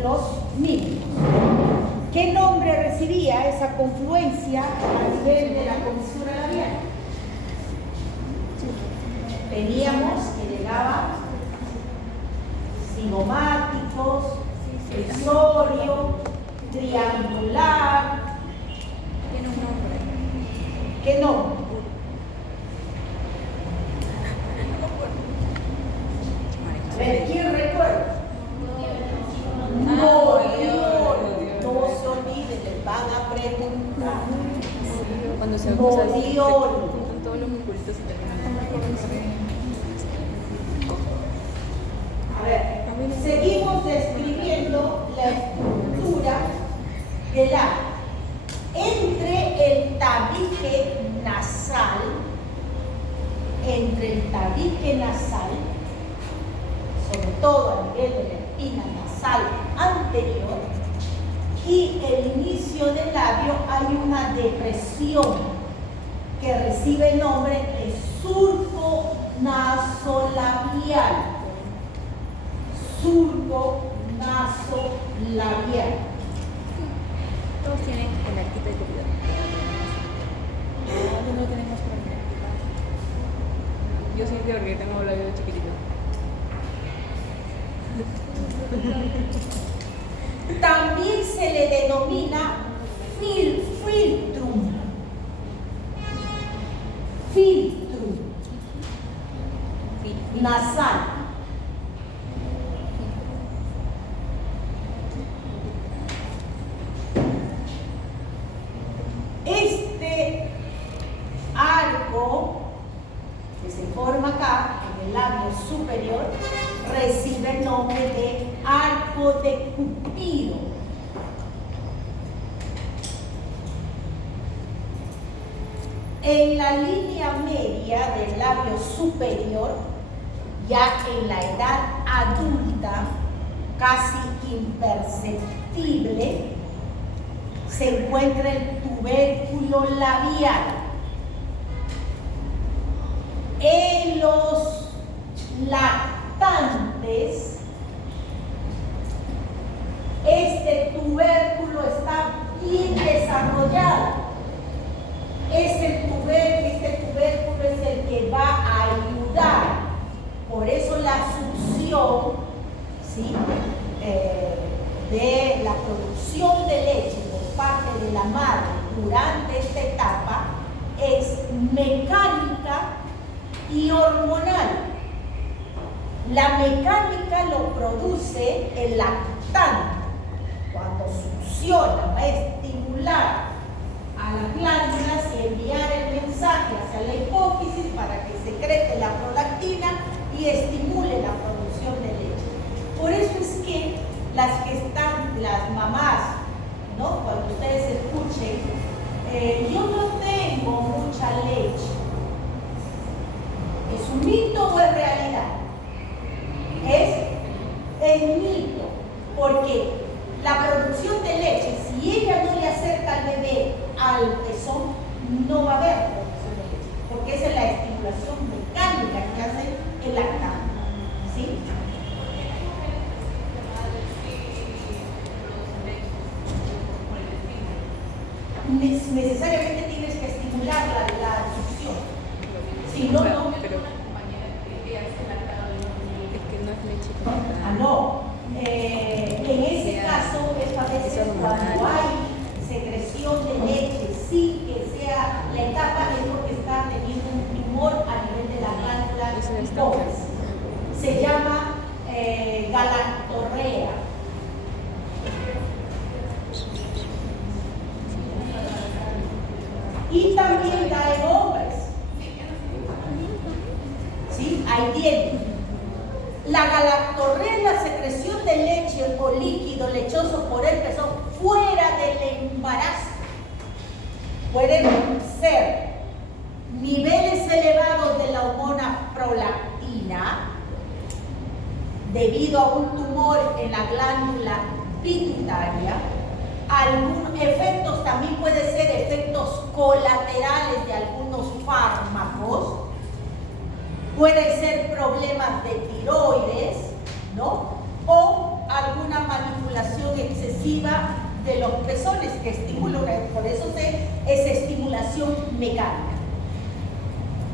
músculos mínimos. ¿Qué nombre recibía esa confluencia a nivel de la comisura labial? Teníamos que llegaban cigomáticos, rizorio, triangular. Tiene un nombre. ¿Qué nombre? A ver, ¿quién recuerda? Nodiol. No se olviden, les van a preguntar. Cuando se juntan Nodiol. todos los musculitos y terminan. A ver, seguimos describiendo la estructura del labio. Entre el tabique nasal, sobre todo a nivel de la espina nasal anterior, y el inicio del labio hay una depresión que recibe el nombre de surco nasolabial. Surco nasolabial. Todos tienen el arquito de cuidado. No tenemos problema. Yo sí, porque tengo labio chiquitito. También se le denomina filtrum. Nasal. Este arco que se forma acá en el labio superior recibe el nombre de arco de Cupido. En la línea media del labio superior, ya en la edad adulta, casi imperceptible, se encuentra el tubérculo labial. En los lactantes, este tubérculo está bien desarrollado. Este tubérculo es el que va a ayudar. Por eso la succión, ¿sí?, de la producción de leche por parte de la madre durante esta etapa es mecánica y hormonal. La mecánica lo produce el lactante. Cuando succiona, va a estimular a las glándulas y enviar el mensaje hacia la hipófisis para que secrete la prolactina y estimule la producción de leche. Por eso es que las mamás, ¿no?, cuando ustedes escuchen, yo no tengo mucha leche, ¿es un mito o es realidad? Es mito, porque la producción de leche, si ella no le acerca al bebé al pezón, no va a haber producción de leche, porque esa es la estimulación mecánica que hace el lactante, ¿sí? Necesariamente tienes que estimular la succión, si no, no. Es que no es leche. No. En ese caso, esta vez es cuando hay secreción de leche sin que sea la etapa, es porque está teniendo un tumor a nivel de la glándula hipófisis. Se llama galactorrea. Y también da en hombres. ¿Sí? Ahí tienen. La galactorrea es la secreción de leche o líquido lechoso por el pezón fuera del embarazo. Pueden ser niveles elevados de la hormona prolactina debido a un tumor en la glándula pituitaria. Algunos efectos también pueden ser efectos colaterales de algunos fármacos. Pueden ser problemas de tiroides, ¿no?, o alguna manipulación excesiva de los pezones que estimula, por eso es estimulación mecánica.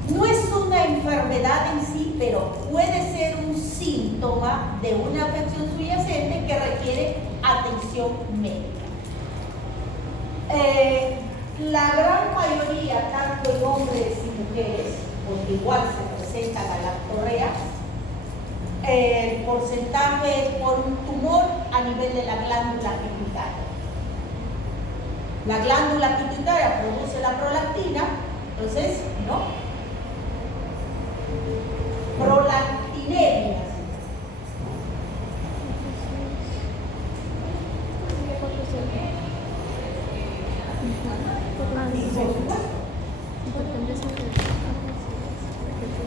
No es una enfermedad en sí, pero puede ser un síntoma de una afección subyacente que requiere atención médica. La gran mayoría, tanto en hombres y mujeres, porque igual se presenta la lactorrea, el porcentaje es por un tumor a nivel de la glándula pituitaria. La glándula pituitaria produce la prolactina, entonces, ¿no? Prolactinemia.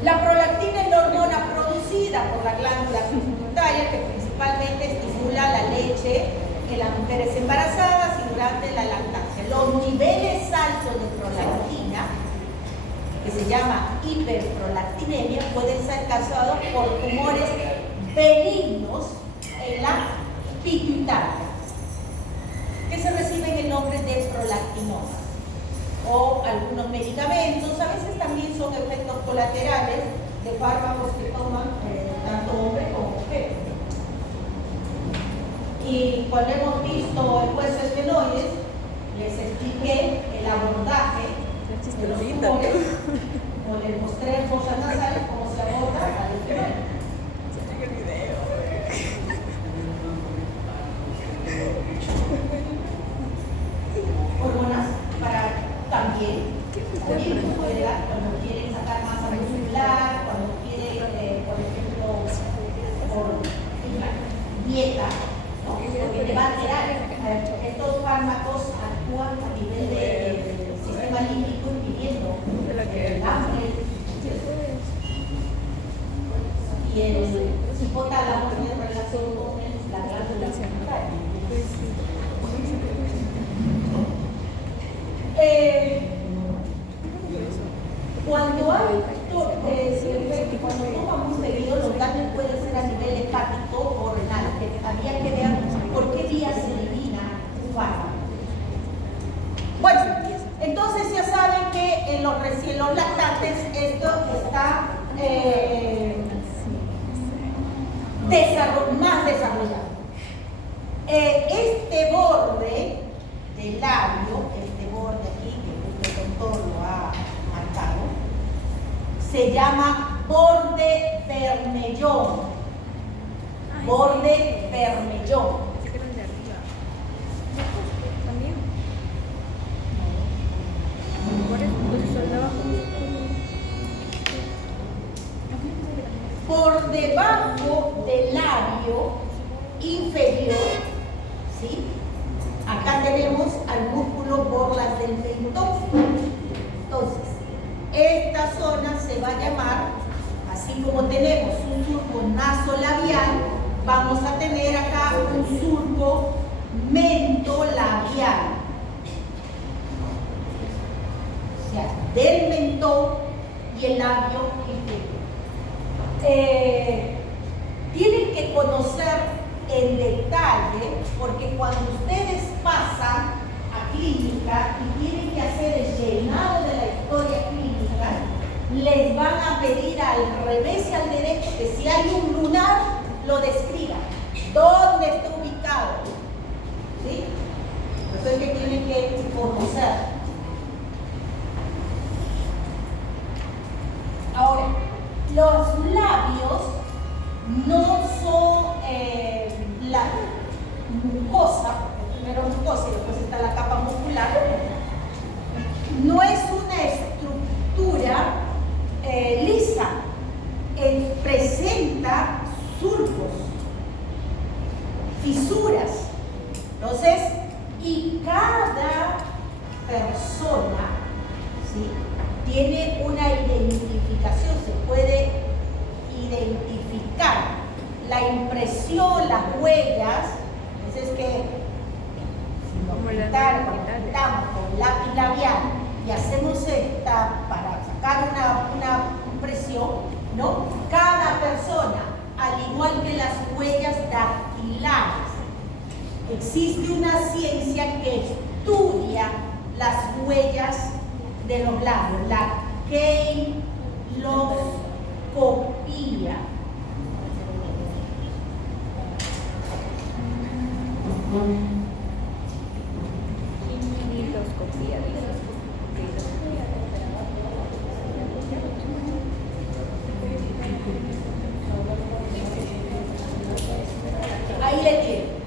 La prolactina es la hormona producida por la glándula pituitaria que principalmente estimula la leche en las mujeres embarazadas y durante la lactancia. Los niveles altos de prolactina, que se llama hiperprolactinemia, pueden ser causados por tumores benignos en la pituitaria, que se reciben el nombre de prolactinomas, o algunos medicamentos. A veces también son efectos colaterales de fármacos que toman tanto hombres como mujeres. Y cuando hemos visto el hueso estenoides, les expliqué el abordaje de los tumores, o les mostré en fosas nasales cómo se aborda al estenoide. Hormonas para también cuando quieren sacar masa muscular, cuando quieren, por ejemplo, por dieta, ¿no? Porque te va a alterar. Estos fármacos actúan a nivel del sistema límbico impidiendo el hambre y el hipotálamo tiene relación con la glándula pituitaria. Cuando hay cuando toma muy seguido, los daños pueden ser a nivel hepático o renal, que había que ver por qué vía se elimina un fármaco. Bueno, entonces ya saben que en los recién lactantes esto está más desarrollado. Este borde del labio, este borde aquí, que el doctor lo ha marcado, se llama borde Vermellón. Borde Vermellón. Por debajo del labio inferior, ¿sí? Acá tenemos al músculo borlas del mentón. Entonces, esta zona se va a llamar, así como tenemos un surco nasolabial, vamos a tener acá un surco mentolabial. O sea, del mentón y el labio inferior. Tienen que conocer en detalle, porque cuando ustedes pasan a clínica y tienen que hacer el llenado de la historia clínica, les van a pedir al revés y al derecho que si hay un lunar, lo describan. ¿Dónde está ubicado? ¿Sí? Eso es que tienen que conocer. Ahora, los labios no son la mucosa, primero mucosa y después está la capa muscular. No es una estructura lisa, presenta surcos, fisuras. Entonces, y cada persona, ¿sí?, tiene una identificación, se puede identificar la impresión, las huellas. Entonces, que si nos pintamos con lápiz labial y hacemos esta para sacar una impresión, ¿no? Cada persona, al igual que las huellas dactilares, que existe una ciencia que estudia las huellas de los labios, la keiloscopía. Ahí le tiene.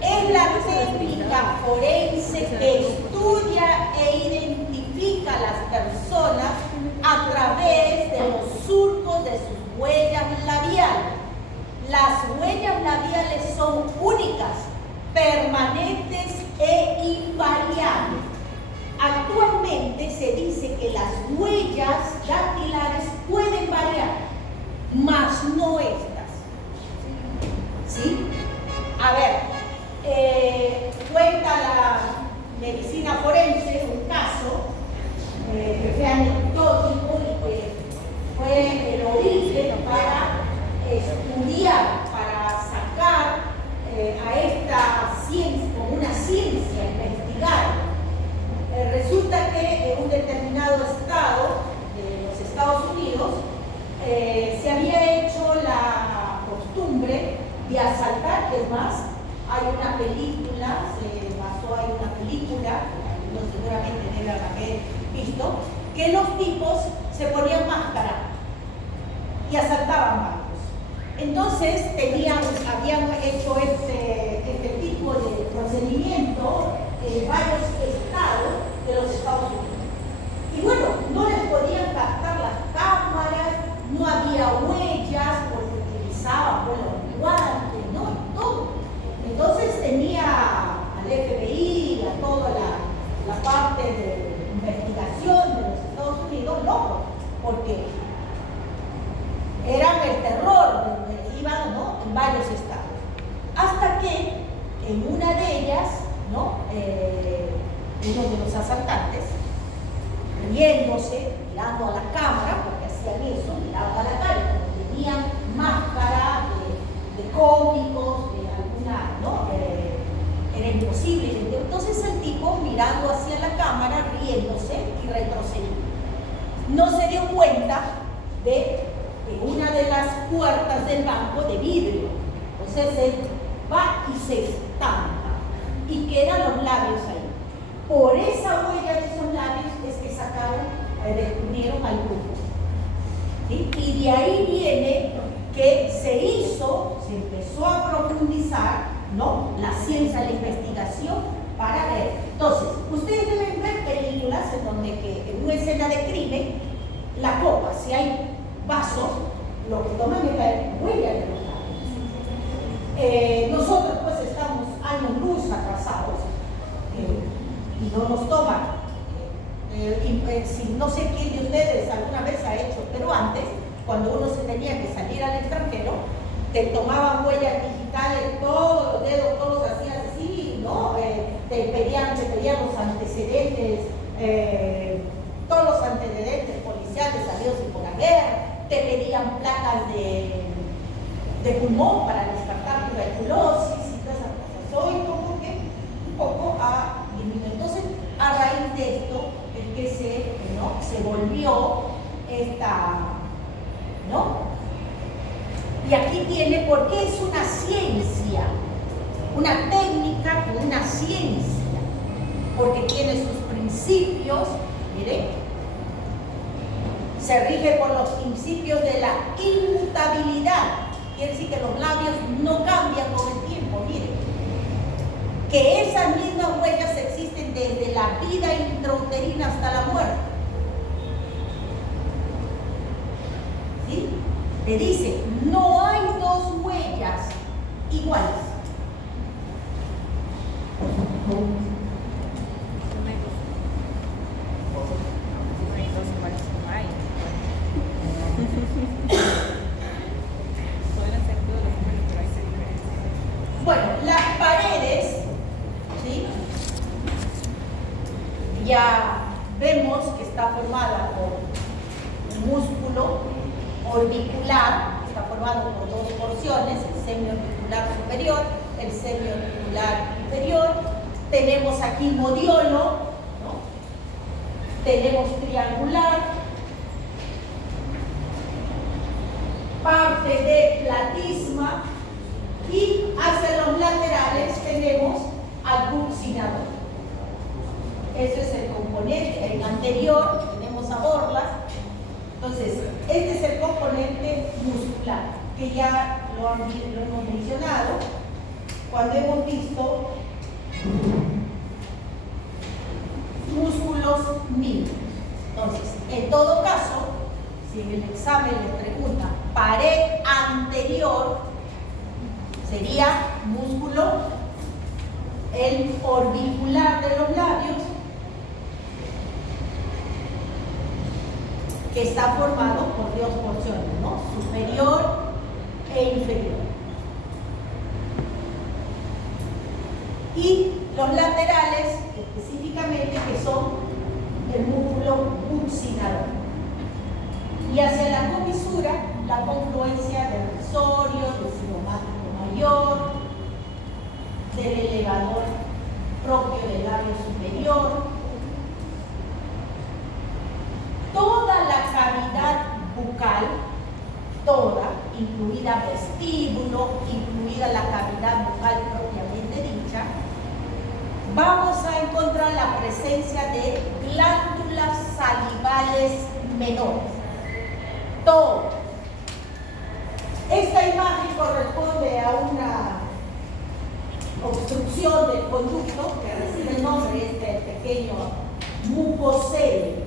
Es la técnica forense que estudia e identifica a las personas a través de los surcos de sus huellas labiales. Las huellas labiales son únicas, permanentes e invariables. Actualmente se dice que las huellas dactilares pueden variar, mas no estas. ¿Sí? A ver, cuenta la medicina forense un caso que fue anecdótico y que fue el origen para estudiar, para sacar a esta ciencia, como una ciencia, investigar. Resulta que en un determinado estado de los Estados Unidos se había hecho la costumbre de asaltar. Es más, hay una película, se basó en una película, algunos seguramente deben haber visto, que los tipos se ponían máscara y asaltaban bancos. Entonces habían hecho este tipo de procedimiento en varios estados de los Estados Unidos. Y bueno, no les podían captar las cámaras, no había huellas, porque utilizaban guantes, ¿no? Y todo. Entonces tenía al FBI, a toda la parte de investigación de los Estados Unidos locos, porque eran el terror, iban, ¿no?, en varios estados. Hasta que en una de ellas, ¿no?, uno de los asaltantes, riéndose, mirando a la cámara, porque hacían eso, miraban a la cámara, como tenían máscara de cómicos, de alguna, ¿no?, era imposible. Entonces el tipo mirando hacia la cámara, riéndose y retrocediendo. No se dio cuenta de una de las puertas del banco de vidrio. Entonces él va y se estampa y quedan los labios ahí. Por esa huella de esos labios es que descubrieron al grupo. ¿Sí? Y de ahí viene que se empezó a profundizar, ¿no?, la ciencia, la investigación para ver. Entonces, ustedes deben ver películas en donde que en una escena de crimen, la copa, si hay vasos, lo que toman es la huella de los labios. Nosotros pues estamos años luz atrasados y no nos toman. Si no sé quién de ustedes alguna vez ha hecho, pero antes, cuando uno se tenía que salir al extranjero, te tomaban huellas digitales, todos los dedos, todos hacían así, ¿no? Te pedían los antecedentes, todos los antecedentes policiales salidos por la guerra, te pedían placas de pulmón para descartar tuberculosis y todas esas cosas. Hoy como que un poco ha disminuido. Entonces, a raíz de esto es que se volvió esta, ¿no? Y aquí tiene, porque es una ciencia, una técnica con una ciencia, porque tiene sus principios, miren, se rige por los principios de la inmutabilidad, quiere decir que los labios no cambian con el tiempo, miren, que esas mismas huellas existen desde la vida intrauterina hasta la muerte. ¿Sí? Le dice, no hay dos huellas iguales. Bueno, las paredes, ¿sí?, ya vemos que está formada por un músculo orbicular, está formado por dos porciones, el semiorbicular superior, el semiorbicular tenemos aquí modiolo, ¿no? Tenemos triangular, parte de platisma y hacia los laterales tenemos abduccionador. Ese es el componente. El anterior tenemos a borlas. Entonces, este es el componente muscular, que ya lo hemos mencionado cuando hemos visto músculos mínimos. Entonces, en todo caso, si en el examen le pregunta pared anterior, sería músculo el orbicular de los labios, que está formado por dos porciones, ¿no? Superior e inferior. Y los laterales, específicamente, que son el músculo buccinador. Y hacia la comisura, la confluencia del rizorio, del cigomático mayor, del elevador propio del labio superior. Toda la cavidad bucal, toda, incluida vestíbulo, incluida la cavidad bucal propiamente dicha, vamos a encontrar la presencia de glándulas salivales menores. Todo. Esta imagen corresponde a una obstrucción del conducto que recibe el nombre de este pequeño mucocele,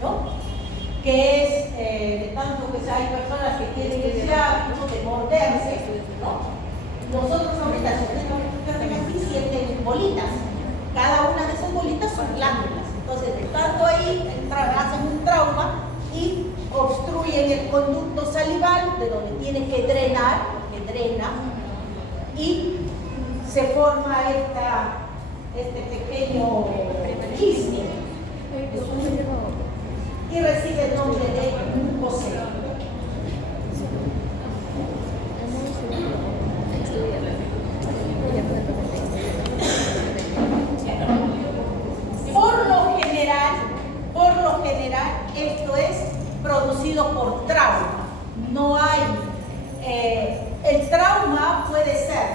¿no? Que es, de tanto que hay personas que tienen ese hábito de morderse, ¿no? Nosotros ahorita, si ustedes aquí, sienten bolitas. Cada una de esas bolitas son glándulas. Entonces, de tanto ahí, hacen un trauma y obstruyen el conducto salival, de donde tiene que drenar, que drena, y se forma este pequeño quisme. Y recibe el nombre de mucocele. Por lo general, esto es producido por trauma. No hay, el trauma puede ser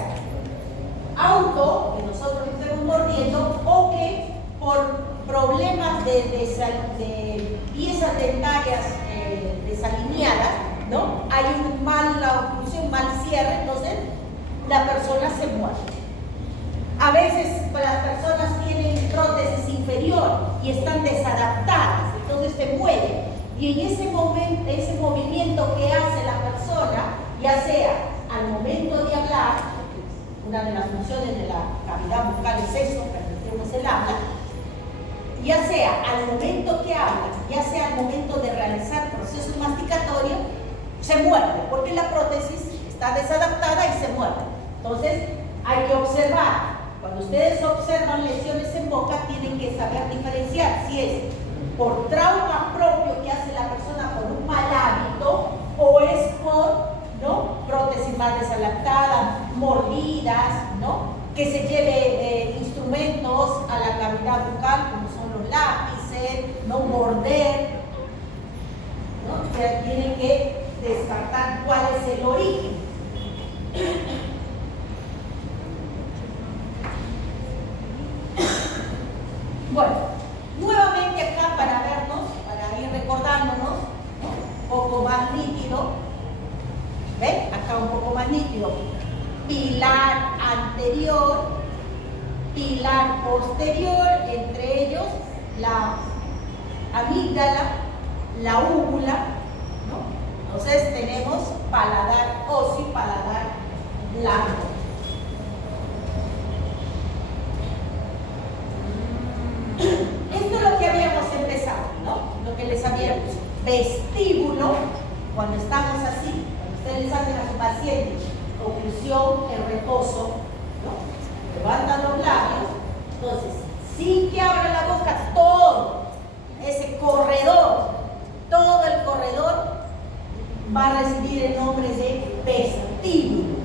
auto, que nosotros estemos mordiendo, o que por problemas de piezas dentarias desalineadas, ¿no? Hay la oclusión, mal cierre, entonces la persona se muere. A veces las personas tienen prótesis inferior y están desadaptadas, entonces se mueren. Y en ese momento, ese movimiento que hace la persona, ya sea al momento de hablar, una de las funciones de la cavidad bucal es eso, permitimos el habla, ya sea al momento que habla, ya sea al momento de realizar procesos masticatorios, se muerde, porque la prótesis está desadaptada y se muerde. Entonces, hay que observar. Cuando ustedes observan lesiones en boca, tienen que saber diferenciar si es por trauma propio que hace la persona por un mal hábito o es por, ¿no?, prótesis mal desadaptada, mordidas, ¿no?, que se lleve instrumentos a la cavidad bucal, como son los lápices, no morder, ¿no? O sea, tienen que descartar cuál es el origen. Bueno, nuevamente acá para vernos, para ir recordándonos, ¿no?, un poco más nítido. ¿Ven? Acá un poco más nítido. Pilar anterior, pilar posterior, entre ellos la amígdala, la úvula, ¿no? Entonces tenemos paladar óseo y paladar blando. Esto es lo que habíamos empezado, ¿no? Lo que les había dicho. Vestíbulo, cuando estamos así, cuando ustedes les hacen a su paciente oclusión en reposo, ¿no?, levantan los labios, entonces, sin que abra la boca, todo ese corredor, todo el corredor va a recibir el nombre de vestíbulo.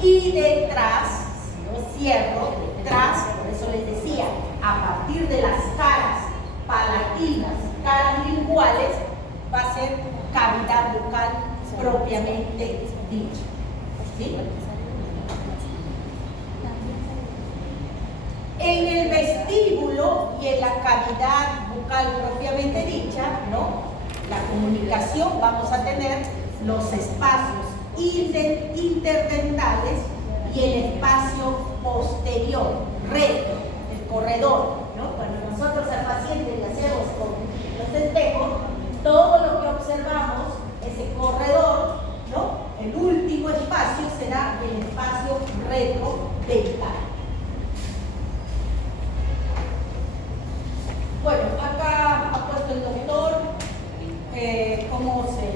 Y de detrás, si yo cierro detrás, por eso les decía, a partir de las caras palatinas, caras linguales, va a ser cavidad bucal propiamente dicha. ¿Sí? En el vestíbulo y en la cavidad bucal propiamente dicha, ¿no? La comunicación, vamos a tener los espacios interdentales y el espacio posterior, recto, el corredor, ¿no? Cuando nosotros al paciente le hacemos con los espejos, todo lo que observamos, ese corredor, ¿no? El último espacio será el espacio retrodental. Bueno, acá ha puesto el doctor cómo se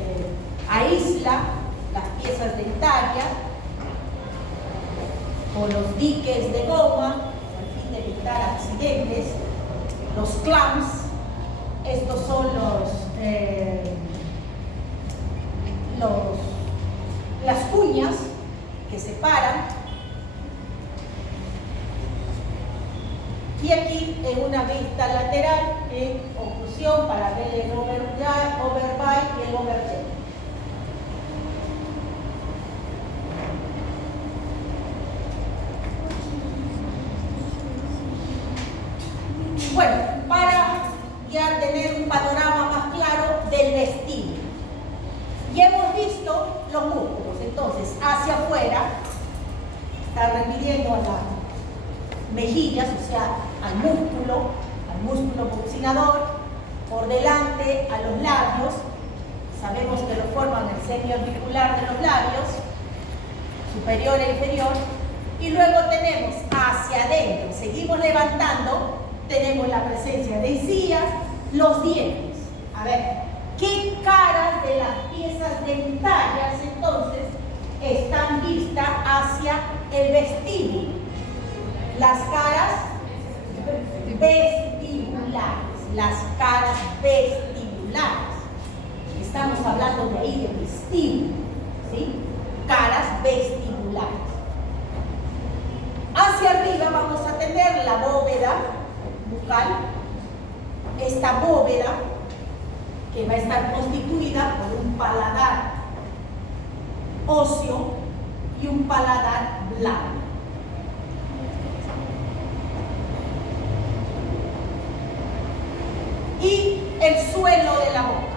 aísla las piezas dentarias con los diques de goma, al fin de evitar accidentes, los clamps, estos son las cuñas que separan. Y aquí en una vista lateral, en oclusión para ver el overbite y el overjet. Bueno, para ya tener un panorama más claro del vestíbulo. Ya hemos visto los músculos, entonces hacia afuera, está refiriendo a las mejillas, o sea, al músculo buccinador, por delante a los labios, sabemos que lo forman el semioorbicular de los labios, superior e inferior, y luego tenemos hacia adentro, seguimos levantando, tenemos la presencia de encías, los dientes. A ver, ¿qué caras de las piezas dentarias entonces están vistas hacia el vestíbulo? Las caras vestibulares, las caras vestibulares. Estamos hablando de ahí de vestíbulo, ¿sí? Caras vestibulares. Hacia arriba vamos a tener la bóveda bucal, esta bóveda que va a estar constituida por un paladar óseo y un paladar blando. Y el suelo de la boca.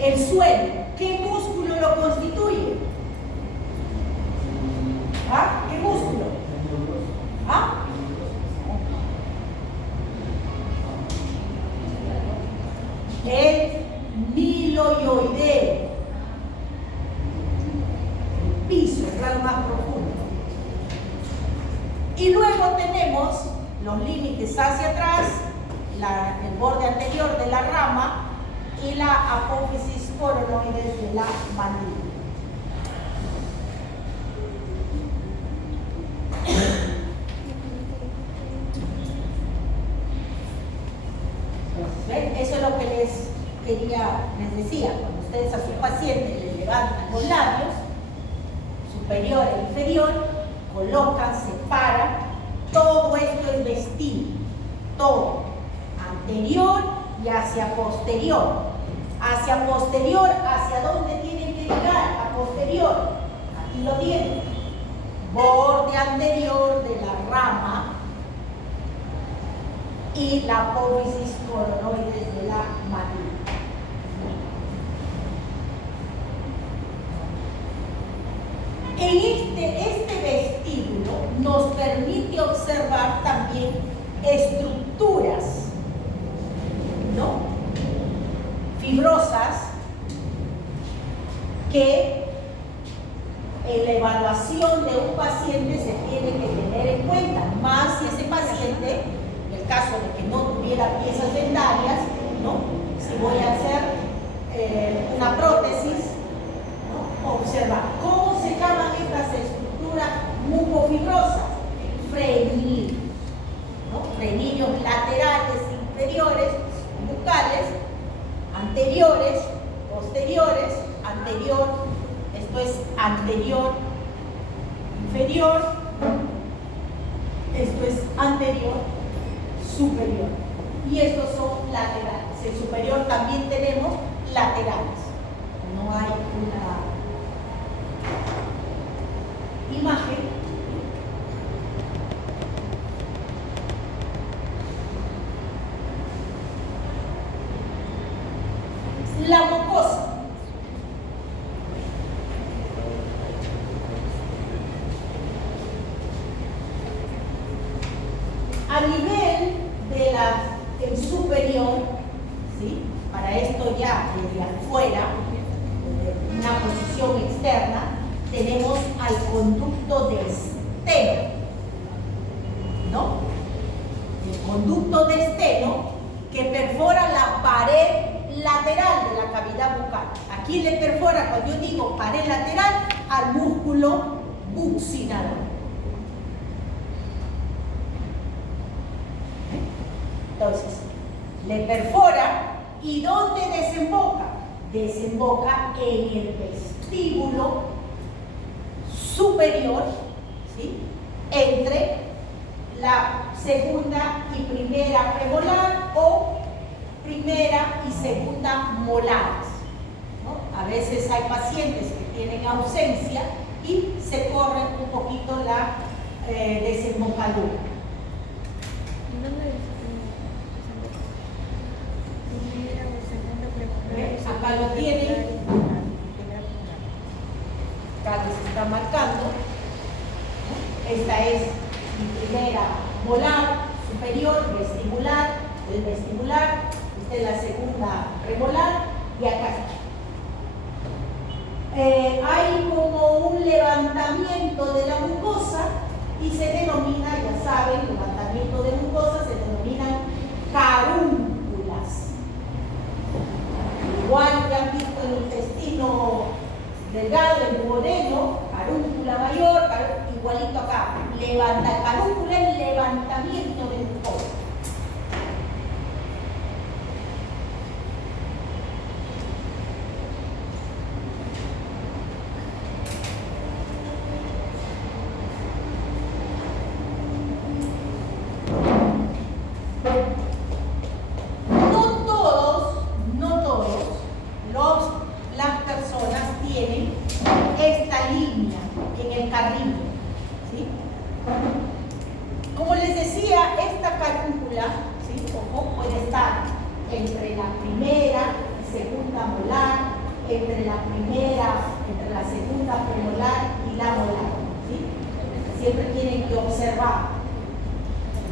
El suelo, ¿qué músculo lo constituye? ¿Ah? ¿Qué músculo? ¿Ah? El miloioideo. El piso, el grado más profundo. Y luego tenemos los límites hacia atrás, el borde anterior de la rama y la apófisis coronoides de la mandíbula. ¿Ven? Eso es lo que les decía, cuando ustedes a su paciente le levantan los labios, superior e inferior, colocan, separan, todo esto es vestíbulo, todo. Anterior y hacia posterior. Hacia posterior, ¿hacia dónde tienen que llegar? A posterior. Aquí lo tienen. Borde anterior de la rama y la apófisis coronoides de la mandíbula. En este vestíbulo nos permite observar también estructuras, ¿no? Fibrosas que en la evaluación de un paciente se tiene que tener en cuenta, más si ese paciente, en el caso de que no tuviera piezas dentarias, ¿no? Si voy a hacer una prótesis, ¿no? Observar cómo se llaman estas estructuras mucofibrosas, frenillos, ¿no? Frenillos laterales, inferiores, bucales, anteriores, posteriores, anterior, esto es anterior, inferior, esto es anterior, superior. Y estos son laterales. En superior también tenemos laterales. No hay una imagen. La mucosa. A nivel de el superior, ¿sí? Para esto ya desde afuera, desde una posición externa, tenemos al conducto de Steno, ¿no? El conducto de Steno que perfora la pared lateral de la cavidad bucal. Aquí le perfora, cuando yo digo pared lateral, al músculo buccinador. Entonces, le perfora y ¿dónde desemboca? Desemboca en el vestíbulo superior, ¿sí? Entre la segunda y primera premolar o primera y segunda molares, ¿no? A veces hay pacientes que tienen ausencia y se corre un poquito la desembocadura. Acá lo tienen, acá les está marcando. Esta es mi primera molar superior, vestibular, el vestibular, esta es la segunda premolar y acá hay como un levantamiento de la mucosa y se denomina, ya saben, levantamiento de mucosa se denominan carúnculas. Igual que han visto el intestino delgado, el moreno, carúncula mayor, igualito acá. Carúncula es levantamiento de mucosa. Las personas tienen esta línea en el carrillo, ¿sí? Como les decía, esta carúncula, ¿sí? Ojo, puede estar entre la primera y segunda molar, entre la segunda premolar y la molar, ¿sí? Siempre tienen que observar.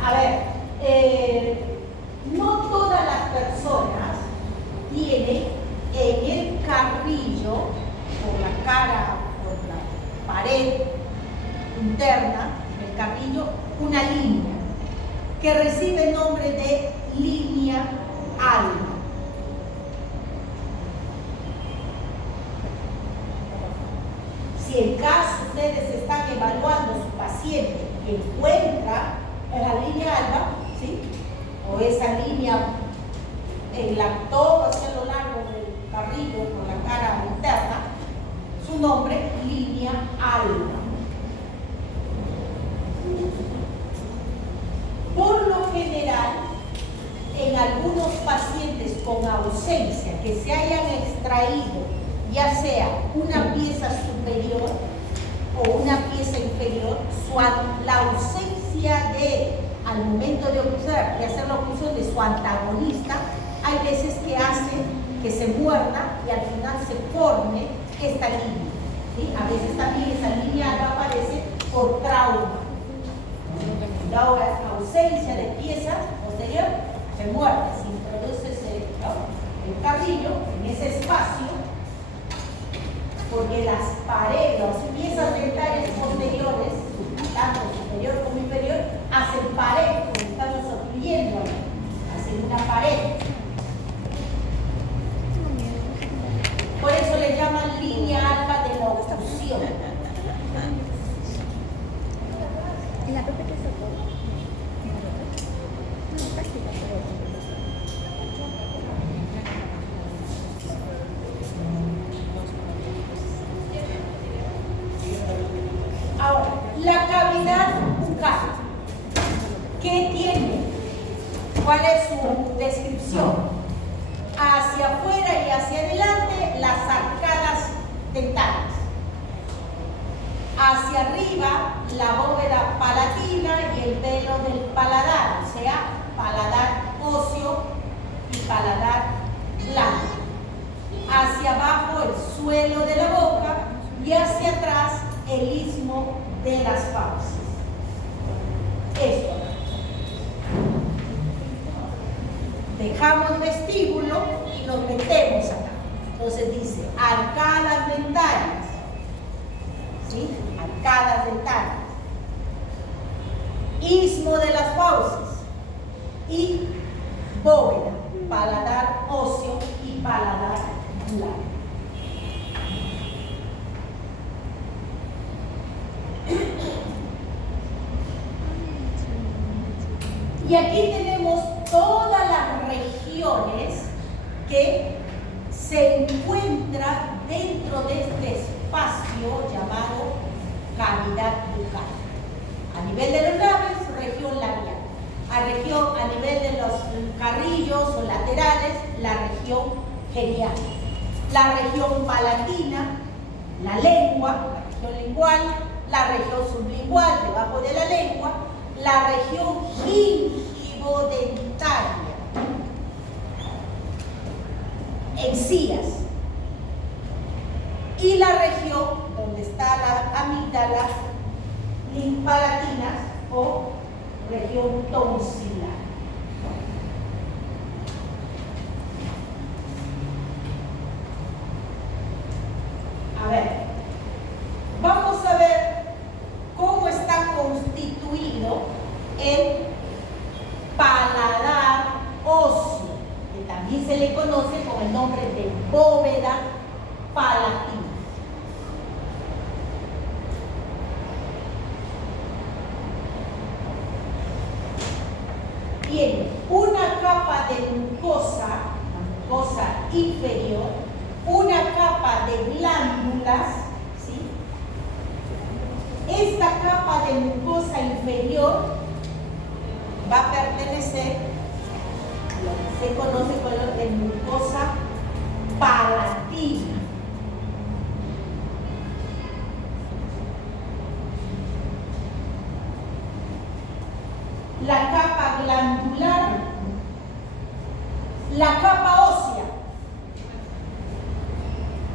A ver, no todas las personas tienen en el carrillo, por la cara, por la pared interna del carrillo, una línea que recibe el nombre de línea alba. Si en caso ustedes están evaluando a su paciente y encuentra la línea alba, ¿sí? O esa línea en todo hacia lo largo del carrillo por la cara interna, su nombre, línea alba. Por lo general, en algunos pacientes con ausencia que se hayan extraído, ya sea una pieza superior o una pieza inferior, la ausencia al momento de hacer la oclusión de su antagonista, hay veces que hace que se muerda y al final se forme esta línea, ¿sí? A veces también esa línea no aparece por trauma. Dado la ausencia de pieza posterior, se muerde, se introduce el carrillo en ese espacio, porque las paredes, las piezas dentales posteriores, tanto superior como inferior, hacen pared, porque estamos ocluyendo, hacen una pared. Por eso le llaman línea alba de la oclusión. Ahora, La cavidad bucal, ¿qué tiene? ¿Cuál es su descripción? Hacia afuera y hacia adelante, las arcadas dentales. Hacia arriba, la bóveda palatina y el velo del paladar, o sea, paladar óseo y paladar blando. Hacia abajo, el suelo de la boca y hacia atrás, el istmo de las fauces. Esto. Dejamos vestíbulo y nos metemos acá. Entonces dice arcadas dentarias. ¿Sí? Arcadas dentarias. Istmo de las fauces. Y bóveda, paladar óseo y paladar blando. Y aquí tenemos todas las regiones que se encuentran dentro de este espacio llamado cavidad bucal. A nivel de los labios, región labial. A nivel de los carrillos o laterales, la región genial. La región palatina, la lengua, la región lingual, la región sublingual, debajo de la lengua, la región gingivodentaria, encías, y la región donde está la amígdala palatinas o región tonsilar. A ver, vamos a ver cómo está constituido el paladar óseo, que también se le conoce con el nombre de bóveda palatina. Tiene una capa de mucosa, la mucosa inferior, una capa de glándulas, ¿sí? Esta capa de mucosa inferior va a pertenecer a lo que se conoce como de mucosa palatina. La capa glandular, la capa ósea.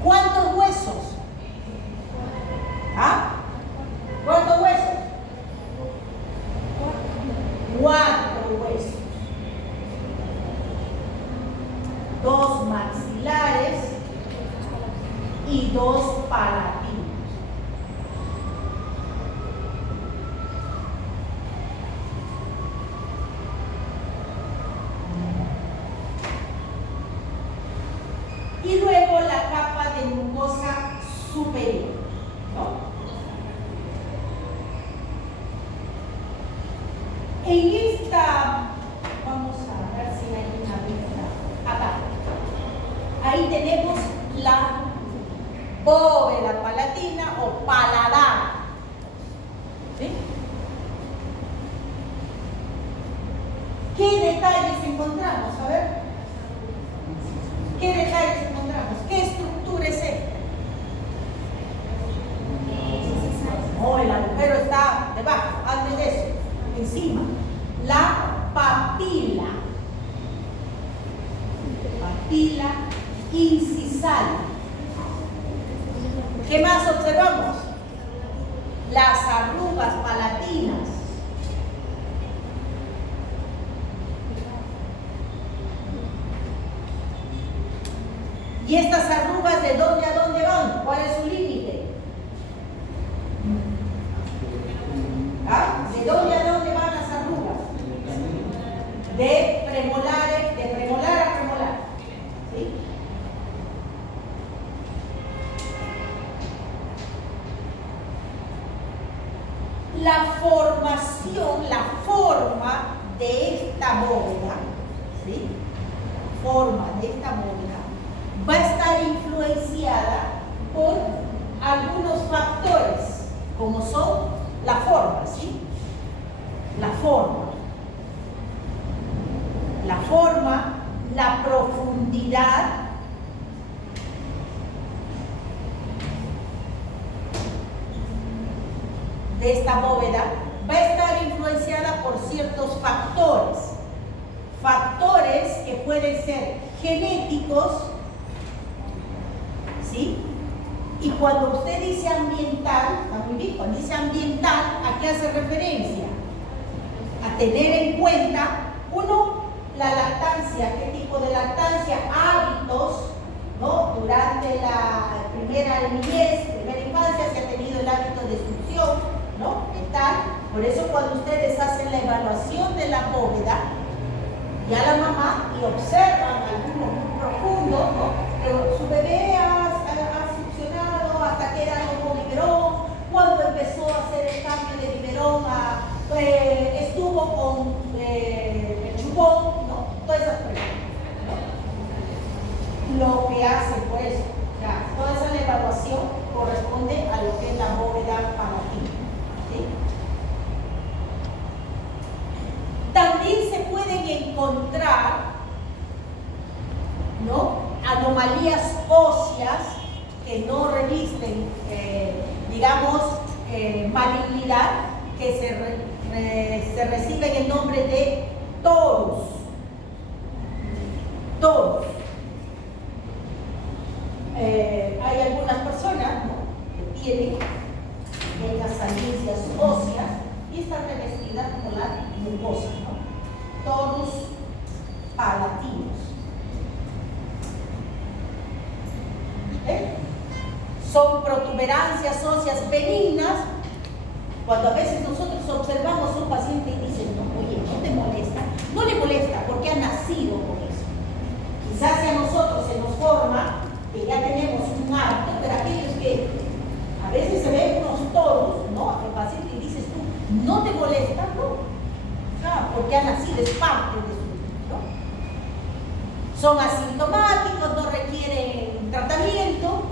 ¿Cuántos huesos? ¿Ah? ¿Cuántos huesos? 4 huesos. 2 maxilares y 2 palatinos. Y luego la capa de mucosa superior, ¿no? En esta, vamos a ver si hay una vista acá. Ahí tenemos la bóveda palatina o paladar. ¿Sí? ¿Qué detalles encontramos? A ver. ¿Qué detalles encontramos? ¿Qué estructura es esta? Oh, el agujero está debajo, antes de eso, encima. La papila. Papila incisal. ¿Qué más observamos? Las arrugas palatinas. ¿Y estas arrugas de dónde a dónde van? ¿Cuál es su límite? ¿Ah? ¿De dónde a dónde van las arrugas? De premolar a premolar. ¿Sí? La formación, la forma de esta bóveda, ¿sí? Forma de esta bóveda va a estar influenciada por algunos factores, como son la de esta bóveda va a estar influenciada por ciertos factores. Factores que pueden ser genéticos, ¿sí? Y cuando usted dice ambiental, está muy bien, cuando dice ambiental, ¿a qué hace referencia? A tener en cuenta, uno, la lactancia, qué tipo de lactancia, hábitos, ¿no? Durante la primera niñez, primera infancia, se ha tenido el hábito de succión, ¿no? Mental. Por eso cuando ustedes hacen la evaluación de la bóveda, ya la mamá, y observan algunos muy profundos, ¿no? Pero su bebé ha succionado, hasta qué edad tomó biberón, cuando empezó a hacer el cambio de biberón, estuvo con el chupón, ¿no? Todas esas preguntas, ¿no? Lo que hacen, por eso, ya, toda esa evaluación corresponde a lo que es la bóveda palatina, ¿sí? También se pueden encontrar, ¿no? Anomalías óseas que no revisten, digamos, malignidad, que se reciben el nombre de torus. Torus. Hay algunas personas, ¿no?, que tienen pequeñas salincias óseas y están revestidas por la mucosa, ¿no? Torus palatinos. Son protuberancias óseas benignas. Cuando a veces nosotros observamos a un paciente y dicen, no, oye, ¿no te molesta? No le molesta porque ha nacido con eso. Quizás si a nosotros se nos forma que ya tenemos un hábito, pero aquellos que a veces se ven unos toros, ¿no? El paciente y dices tú, ¿no te molesta? No. Ah, porque ha nacido, es parte de su vida, ¿no? Son asintomáticos, no requieren tratamiento,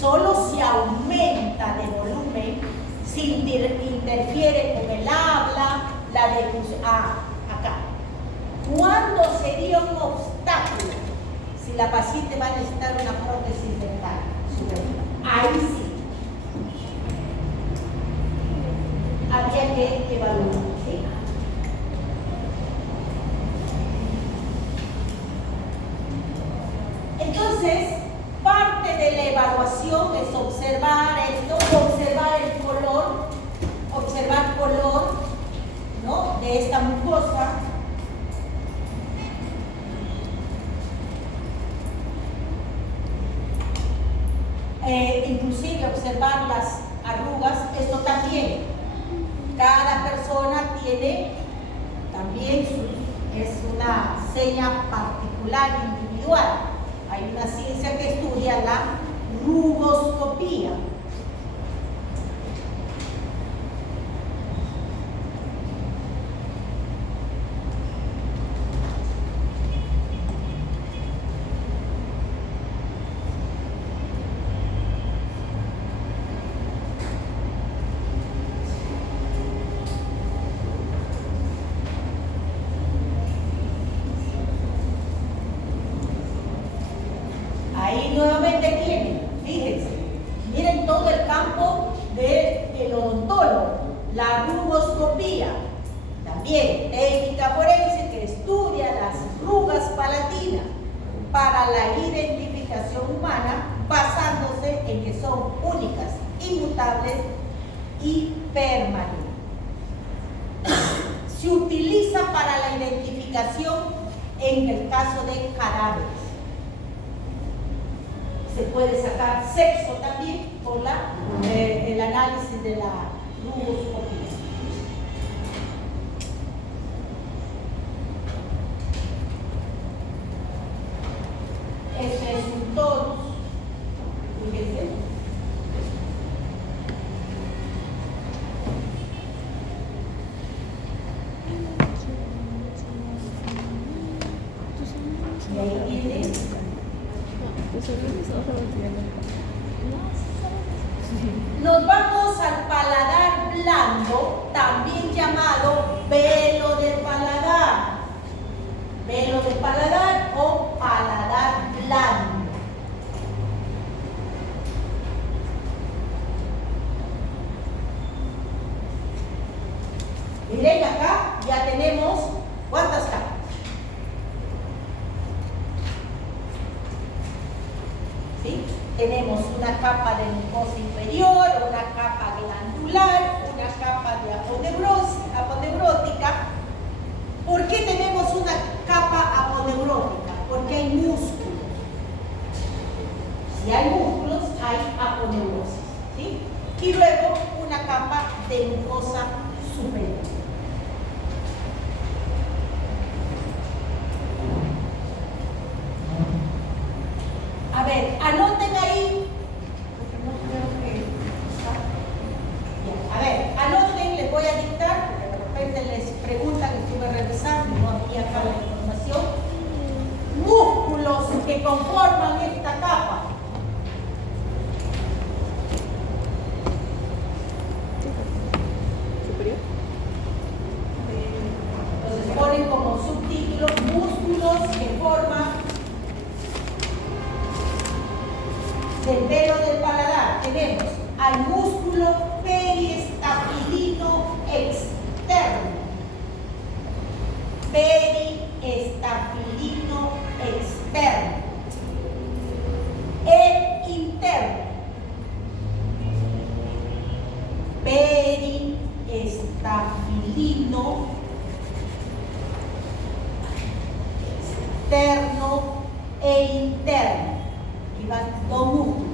solo se aumenta de volumen, se interfiere con el habla, la deglución. Acá. ¿Cuándo sería un obstáculo si la paciente va a necesitar una prótesis dental superior? Ahí sí. Habría que evaluar, ¿sí? Entonces, parte de la evaluación es observar esto, observar el color, ¿no?, de esta mucosa. Inclusive observar las arrugas. Esto también, cada persona tiene también es una seña particular, individual. Hay una ciencia que estudia la rugoscopía. Ahí nuevamente tienen, fíjense, miren todo el campo del odontólogo, la rugoscopía, también técnica forense que estudia las rugas palatinas para la identificación humana, basándose en que son únicas, inmutables y permanentes. Se utiliza para la identificación en el caso de cadáveres. Se puede sacar sexo también por el análisis de la rugoscopía. Este es un torus. Fíjense. Y ahí tiene. Nos vamos al paladar blando, también llamado velo del paladar. Velo del paladar o paladar blando. Miren acá, ya tenemos, ¿cuántas capas? ¿Sí? Tenemos una capa de mucosa inferior, una capa glandular, una capa de aponeurótica. ¿Por qué tenemos una capa aponeurótica? Porque hay músculos. Si hay músculos, hay aponeurosis. ¿Sí? Y luego una capa de mucosa superior. A ver, anoten ahí. No creo que está. Bien, a ver, anoten, les voy a dictar, porque de repente les preguntan, estuve revisando, no aquí acá la información. Músculos que conforman esta capa. ¿Superior? Entonces ponen como subtítulo músculos que forman del velo del paladar. Tenemos al músculo periestafilino externo. Periestafilino externo. El interno. Periestafilino externo e interno. Aquí van dos músculos.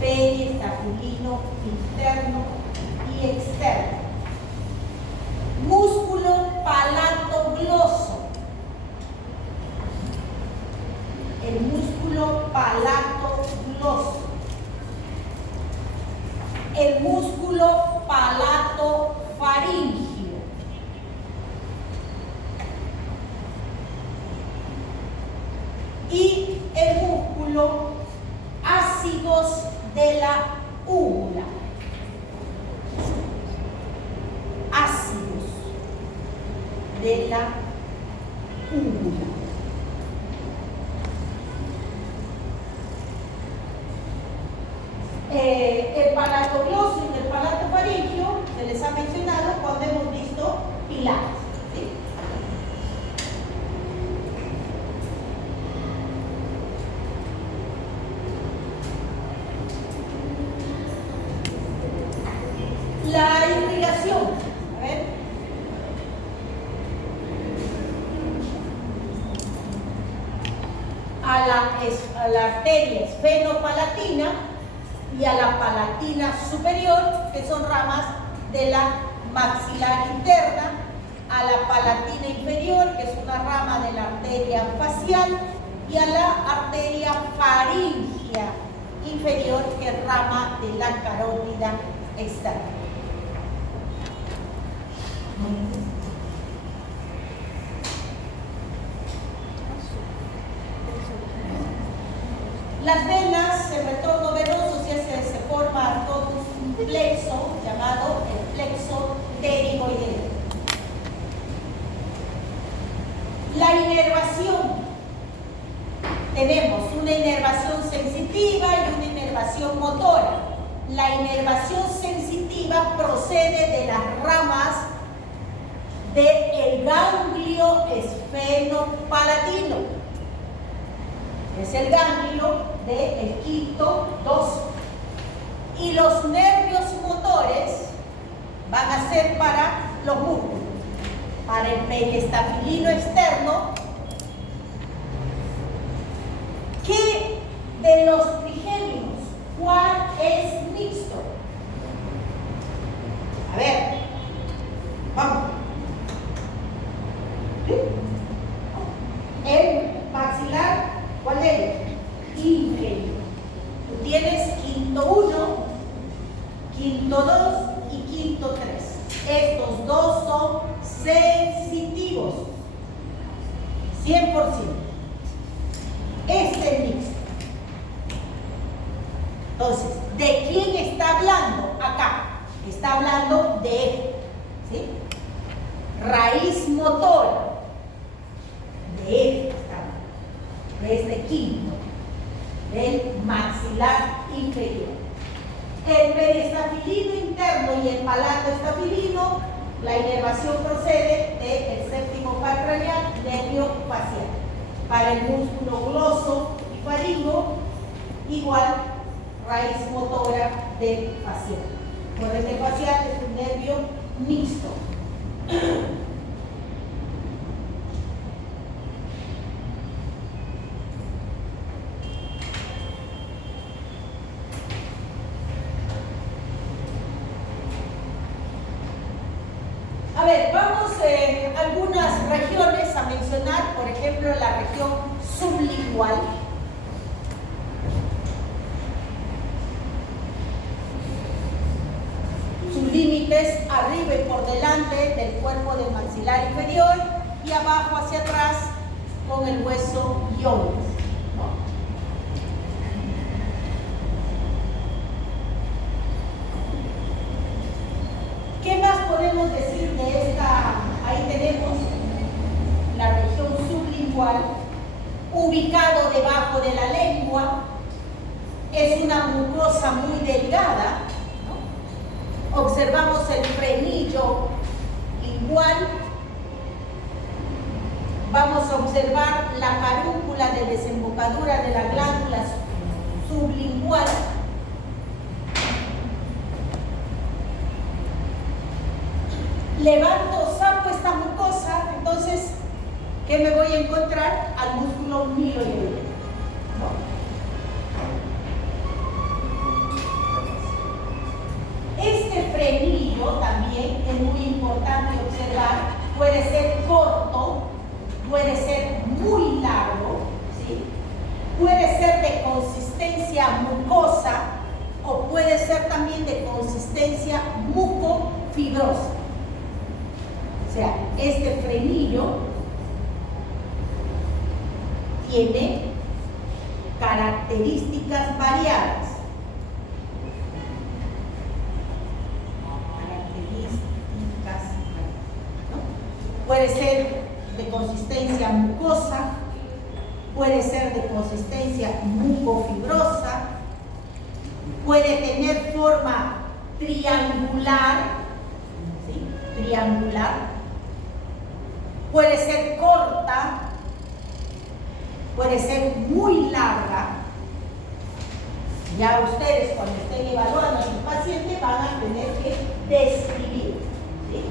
Periestafilino interno y externo. Músculo palatogloso. El músculo palatogloso. El músculo palatofaringio. Y el músculo ácidos de la úvula. Ácidos de la úvula. El palatogloso y el palatofaringio se les ha mencionado cuando hemos visto pilares. ¿Sí? La irrigación. A ver. A la arteria esfenopalatina y a la palatina superior, que son ramas de la maxilar interna, a la palatina inferior, que es una rama de la arteria facial, y a la arteria faríngea inferior, que es rama de la carótida externa. Las venas, el retorno venoso, se forma todo un plexo llamado el plexo pterigoideo. La inervación. Tenemos una inervación sensitiva y una inervación motora. La inervación sensitiva procede de las ramas del ganglio esfenopalatino. Es el ganglio del quinto doso. Y los nervios motores van a ser para los músculos. Para el periestafilino externo, ¿qué de los trigéminos? ¿Cuál es mixto? A ver, vamos. El maxilar, ¿cuál es? Inferior. Tú tienes quinto 1, quinto 2 y quinto 3. Estos dos son sensitivos, 100%. Este es mixto. Entonces, ¿de quién está hablando acá? Está hablando de él, ¿sí? Raíz motora. De él está hablando. De este quinto, del maxilar inferior. El periestafilino interno y el palatoestafilino La inervación procede del séptimo par craneal, nervio facial. Para el músculo gloso y faringo, igual raíz motora del facial. Corriente facial es un nervio mixto. A ver, vamos algunas regiones a mencionar, por ejemplo, la región sublingual. Sus límites arriba y por delante del cuerpo del maxilar inferior y abajo hacia atrás con el hueso ioides. ¿Qué más podemos decir de esta? Ahí tenemos la región sublingual, ubicado debajo de la lengua. Es una mucosa muy delgada, ¿no? Observamos el frenillo lingual. Vamos a observar la carúncula de desembocadura de la glándula sublingual. Levanto, saco esta mucosa, entonces, ¿qué me voy a encontrar? Al músculo miloioide. Este frenillo también es muy importante observar, puede ser corto, puede ser muy largo, ¿sí? Puede ser de consistencia mucosa o puede ser también de consistencia mucofibrosa. O sea, este frenillo tiene características variadas. ¿No? Puede ser de consistencia mucosa, puede ser de consistencia mucofibrosa, puede tener forma triangular, ¿sí? Triangular. Puede ser corta, puede ser muy larga. Ya ustedes cuando estén evaluando a su paciente van a tener que describir, ¿sí?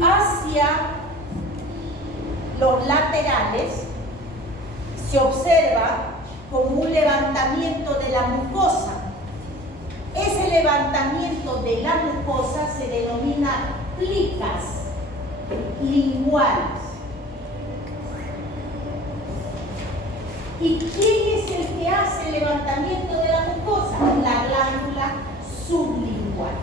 Hacia los laterales se observa como un levantamiento de la mucosa. Ese levantamiento de la mucosa se denomina plicas linguales. ¿Y quién es el que hace el levantamiento de la mucosa? La glándula sublingual.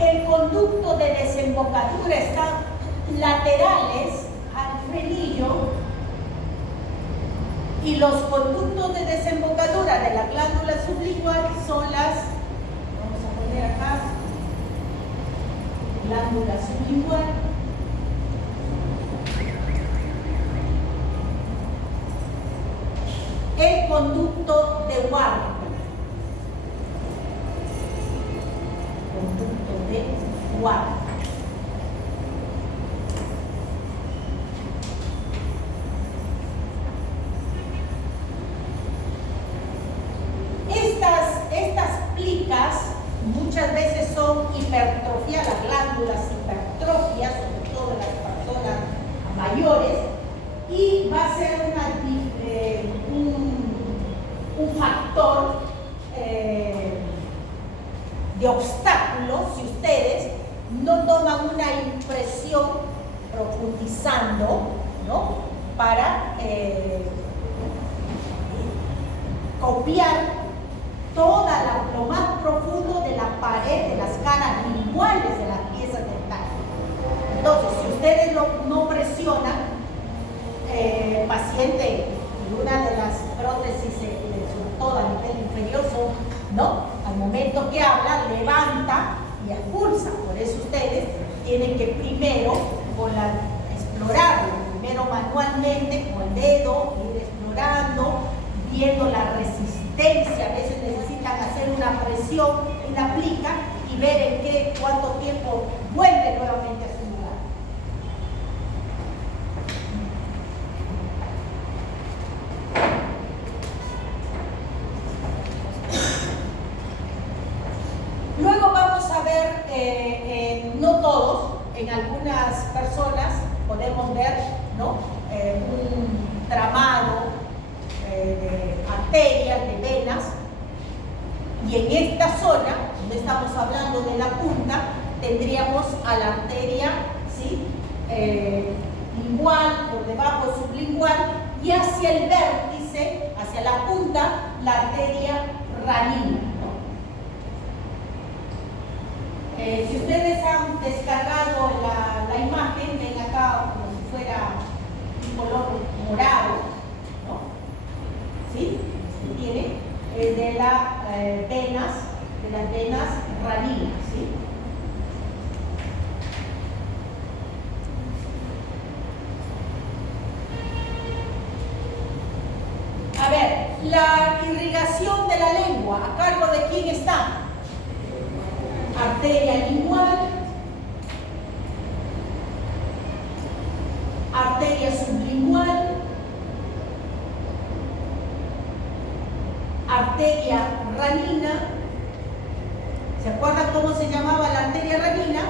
El conducto de desembocadura está laterales al frenillo y los conductos de desembocadura de la glándula sublingual son las, vamos a poner acá, glándula sublingual, el conducto de Warburg. De Warburg. Estas plicas muchas veces son hipertrofias, las glándulas hipertrofias, sobre todo en las personas mayores, y va a ser un factor de obstáculos si ustedes no toman una impresión profundizando, ¿no? Para copiar lo más profundo de la pared de las caras linguales de las piezas dentales. Entonces, si ustedes no presionan, el paciente y una de las prótesis, sobre todo a nivel inferior, son, ¿no? Al momento movimiento que habla, levanta y expulsa. Por eso ustedes tienen que primero explorarlo, primero manualmente con el dedo, ir explorando, viendo la resistencia. A veces necesitan hacer una presión en la plica y ver en cuánto tiempo vuelve nuevamente a su lugar. Luego vamos a ver, no todos, en algunas personas podemos ver, ¿no? Un tramado de arterias, de venas, y en esta zona, donde estamos hablando de la punta, tendríamos a la arteria, ¿sí? Lingual, por debajo sublingual, y hacia el vértice, hacia la punta, la arteria ranina. Si ustedes han descargado la imagen, ven acá como si fuera un color morado, ¿no? ¿Sí? ¿Tiene? Es de las venas raninas, ¿sí? A ver, la irrigación de la lengua, ¿a cargo de quién está? Arteria lingual, arteria sublingual, arteria ranina. ¿Se acuerdan cómo se llamaba la arteria ranina?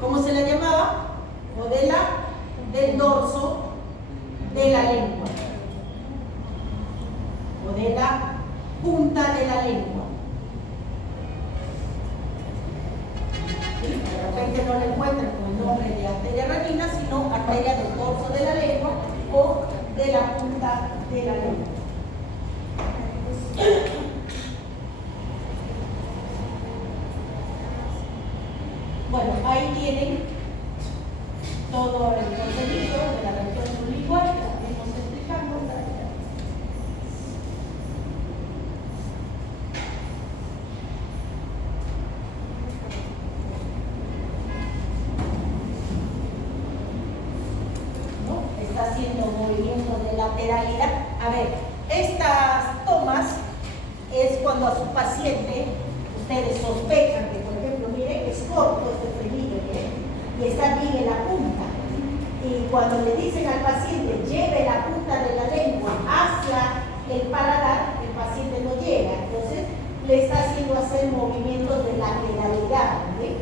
¿Cómo se la llamaba? O del dorso de la lengua, o de la punta de la lengua. De repente no le encuentran con el nombre de arteria ranina, sino arteria del dorso de la lengua o de la punta de la lengua. Bueno, ahí tienen todo el contenido de la región sublingual que estamos explicando. Haciendo movimientos de lateralidad. A ver, estas tomas es cuando a su paciente ustedes sospechan que, por ejemplo, miren, es corto este frenillo, y está bien en la punta. Y cuando le dicen al paciente lleve la punta de la lengua hacia el paladar, el paciente no llega. Entonces le está haciendo hacer movimientos de lateralidad, ¿sí?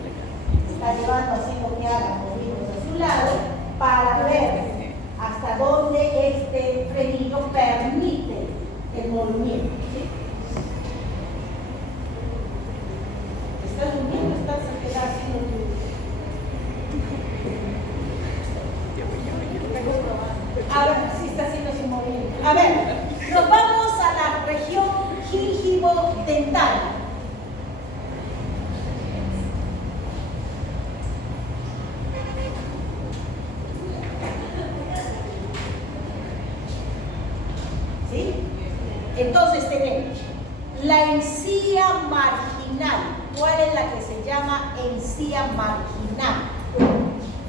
Está llevando, haciendo que haga movimientos a su lado para ver hasta dónde este frenillo permite el movimiento, ¿sí? ¿Estás durmiendo? ¿Estás haciendo tu...? A ver, sí está haciendo su movimiento. A ver, nos vamos a la región gingivo-dental. ¿Sí? Entonces tenemos la encía marginal. ¿Cuál es la que se llama encía marginal?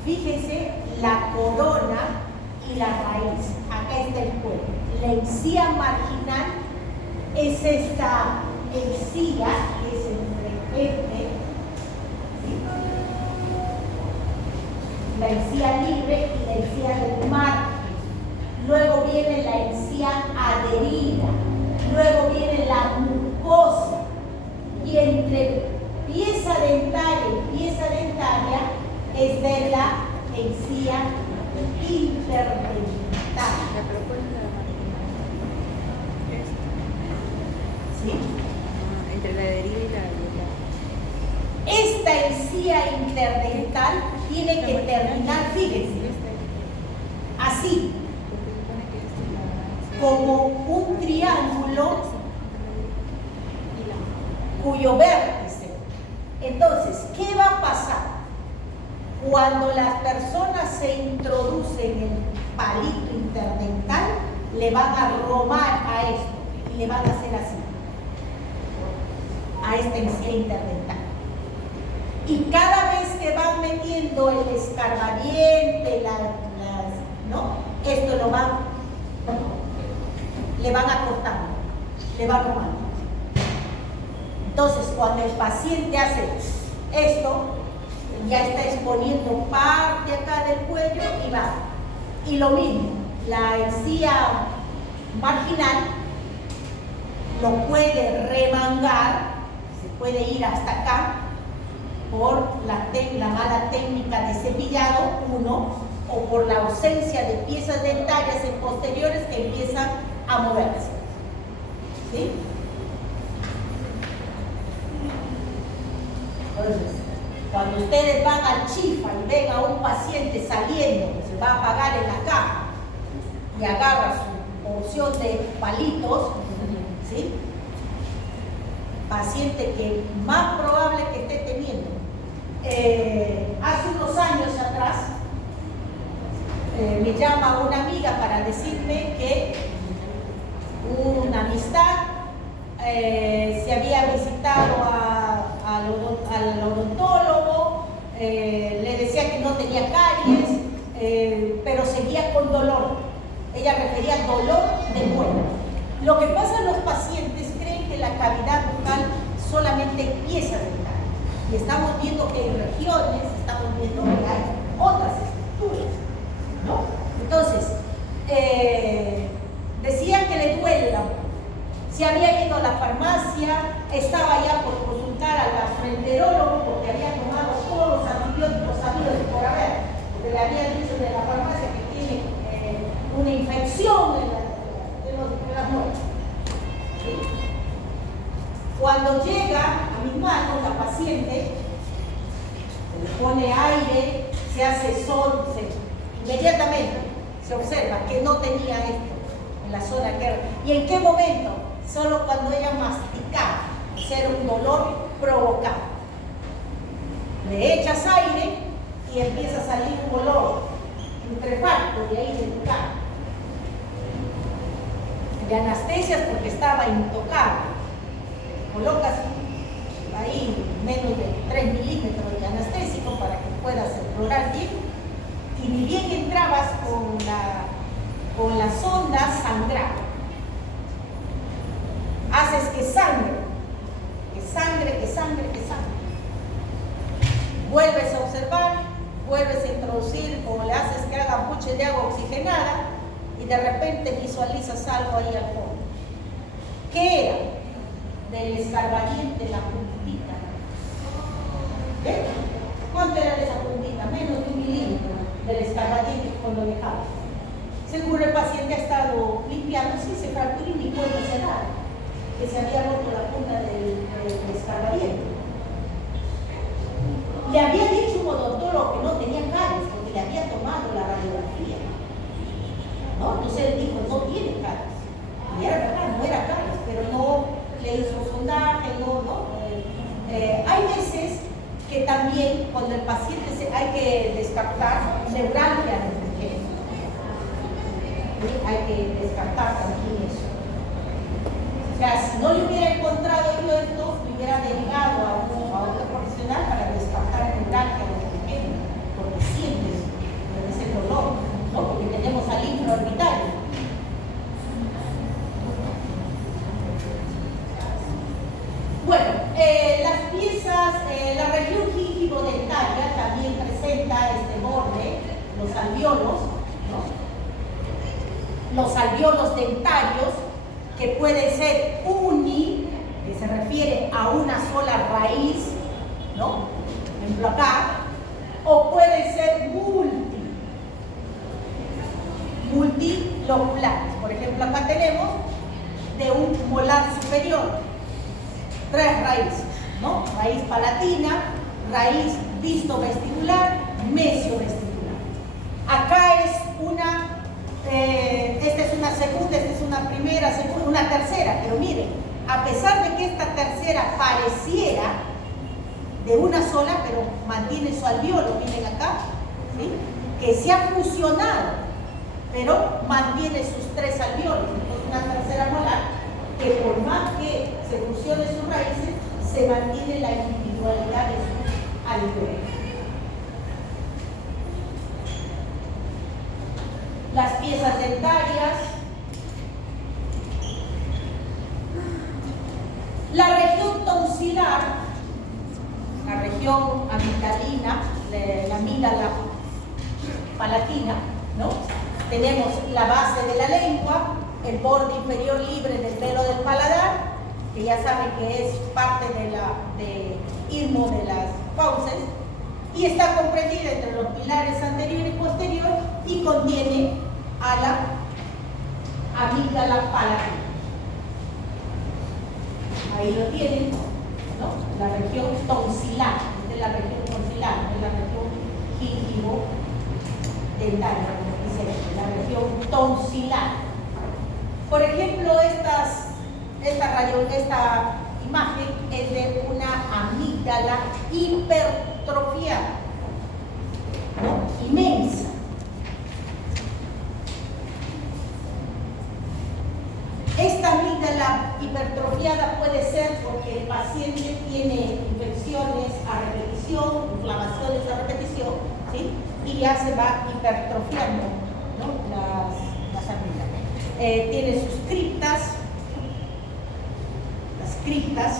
Fíjense la corona y la raíz. Acá está el cuello. La encía marginal es esta encía que es entre este, ¿sí? La encía libre y la encía del margen. Luego viene la encía adherida, luego viene la mucosa, y entre pieza dentaria y pieza dentaria es de la encía interdental. ¿Sí? Entre la adherida y la Esta encía interdental tiene que terminar, fíjense, así, como un triángulo cuyo vértice. Entonces, ¿qué va a pasar? Cuando las personas se introducen el palito interdental, le van a romar a esto y le van a hacer así. a esta encía interdental. Y cada vez que van metiendo el escarbadiente, ¿no? Esto le van acortando, le van robando. Entonces, cuando el paciente hace esto, ya está exponiendo parte acá del cuello y va. Y lo mismo, la encía marginal lo puede remangar, se puede ir hasta acá por la mala técnica de cepillado, o por la ausencia de piezas dentarias en posteriores que empiezan a moverse. ¿Sí? Entonces, cuando ustedes van al Chifa y ven a un paciente saliendo, que se va a pagar en la caja y agarra su porción de palitos, ¿sí? Paciente que más probable que esté teniendo. Hace unos años atrás me llama una amiga para decirme que una amistad se había visitado al odontólogo, le decía que no tenía caries, pero seguía con dolor. Ella refería dolor de muela. Lo que pasa, los pacientes creen que la cavidad bucal solamente hay piezas dentales. Y estamos viendo que hay regiones, estamos viendo que hay otras estructuras, ¿no? Entonces, decía que le duele la muela. Se había ido a la farmacia, estaba ya por consultar al gastroenterólogo porque había tomado todos los antibióticos sabidos y por haber, porque le habían dicho de la farmacia que tiene una infección en las muelas. ¿Sí? Cuando llega a mis manos la paciente, se le pone aire, se hace sol, inmediatamente se observa que no tenía esto en la zona que era. ¿Y en qué momento? Solo cuando ella masticaba, era un dolor provocado. Le echas aire y empieza a salir un olor putrefacto de ahí del lugar. Le anestesias porque estaba intocable. Colocas ahí menos de 3 milímetros de anestésico para que puedas explorar bien, y ni bien entrabas con la sonda sangraba. Haces que sangre. Vuelves a observar, vuelves a introducir, o le haces que haga buche de agua oxigenada, y de repente visualizas algo ahí al fondo. ¿Qué era? Del escarbadiente, la puntita. ¿Ves? ¿Cuánto era de esa puntita? Menos de 1 milímetro del escarbadiente cuando dejaba. Seguro el paciente ha estado limpiando, sí, se fracturó y ni puede cerrar, que se había roto la punta del escarbadiente. Le había dicho un odontólogo que no tenía caries porque le había tomado la radiografía, ¿no? Entonces él dijo, no tiene caries. Y era verdad, no era caries, pero no le hizo sondaje, hay veces que también cuando el paciente hay que descartar neuralgia de urgencia. ¿Sí? Hay que descartar también eso. O sea, si no le hubiera encontrado yo esto, me hubiera derivado a otro profesional para descartar neuralgia de urgencia, porque sientes ese dolor, ¿no? Porque tenemos al infraorbitario. Bueno, las piezas, la región gingivo-dentaria también presenta este borde, los alvéolos, ¿no? Los alvéolos dentarios, que pueden ser que se refiere a una sola raíz, ¿no? Por ejemplo acá, o pueden ser multilobulares. Por ejemplo, acá tenemos de un molar superior 3 raíces, ¿no? Raíz palatina, raíz distovestibular, mesiovestibular. Acá es esta es una segunda, esta es una primera, una tercera, pero miren, a pesar de que esta tercera pareciera de una sola, pero mantiene su alvéolo, miren acá, ¿sí? Que se ha fusionado, pero mantiene sus 3 alvéolos. Entonces una tercera molar que por más que se fusionen sus raíces, se mantiene la individualidad de sus alveolos. Las piezas dentarias, la región tonsilar, la región amigdalina, la amígdala palatina, ¿no? Tenemos la base de la lengua, el borde inferior libre del velo del paladar, que ya saben que es parte de istmo de las fauces, y está comprendida entre los pilares anterior y posterior y contiene a la amígdala palatina. Ahí lo tienen, ¿no? La región tonsilar, esta es la región tonsilar, es la región gingivo dentaria, como dice, la región tonsilar. Por ejemplo, esta imagen es de una amígdala hipertrofiada, ¿no? Inmensa. Esta amígdala hipertrofiada puede ser porque el paciente tiene infecciones a repetición, inflamaciones a repetición, ¿sí? Y ya se va hipertrofiando, ¿no? las amígdalas. Tiene sus criptas, las criptas,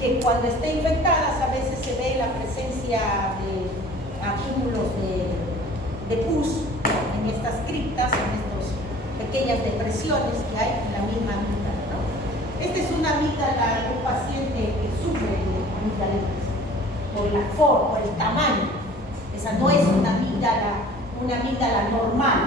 que cuando estén infectadas a veces se ve la presencia de acúmulos de pus en estas criptas, en estas pequeñas depresiones que hay en la misma amígdala, ¿no? Esta es una amígdala de un paciente que sufre de amigdalitis por la forma, por el tamaño. Esa no es una amígdala normal.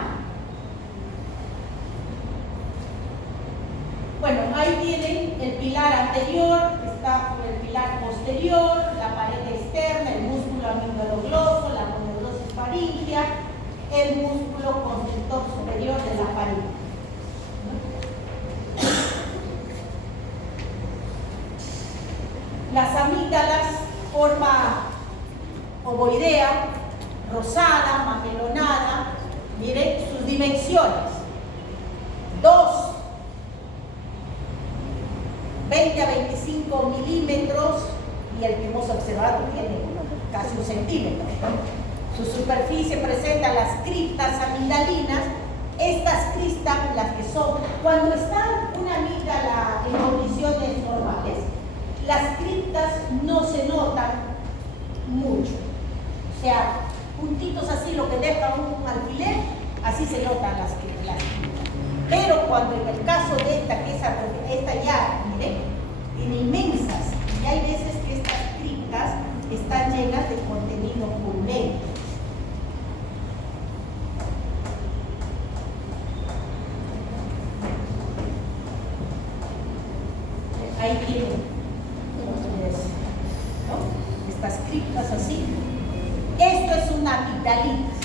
Bueno, ahí tienen el pilar anterior, que está por el pilar posterior, la pared externa, el músculo amigdalogloso, la aponeurosis faríngea, el músculo constrictor superior de la faringe. Las amígdalas, forma ovoidea, rosada, mamelonada. Miren sus dimensiones: 20 a 25 milímetros, y el que hemos observado tiene casi 1 centímetro. Su superficie presenta las criptas amigdalinas. Estas criptas, las que son, cuando está una amígdala en condiciones normales, las criptas no se notan mucho. O sea, puntitos así, lo que deja un alfiler, así se notan las criptas. Pero cuando en el caso de esta, que esta ya, miren, tiene inmensas, y hay veces que estas criptas están llenas de contenido purulento. Ahí tienen, ¿no? Estas criptas así. Esto es una amigdalitis.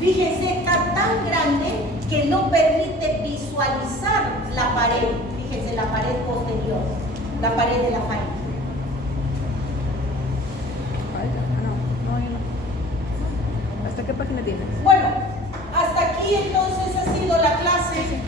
Fíjense, está tan grande que no permite visualizar la pared. Fíjense, la pared posterior, la pared de la faringe. ¿Hasta qué página tienes? Bueno, hasta aquí entonces ha sido la clase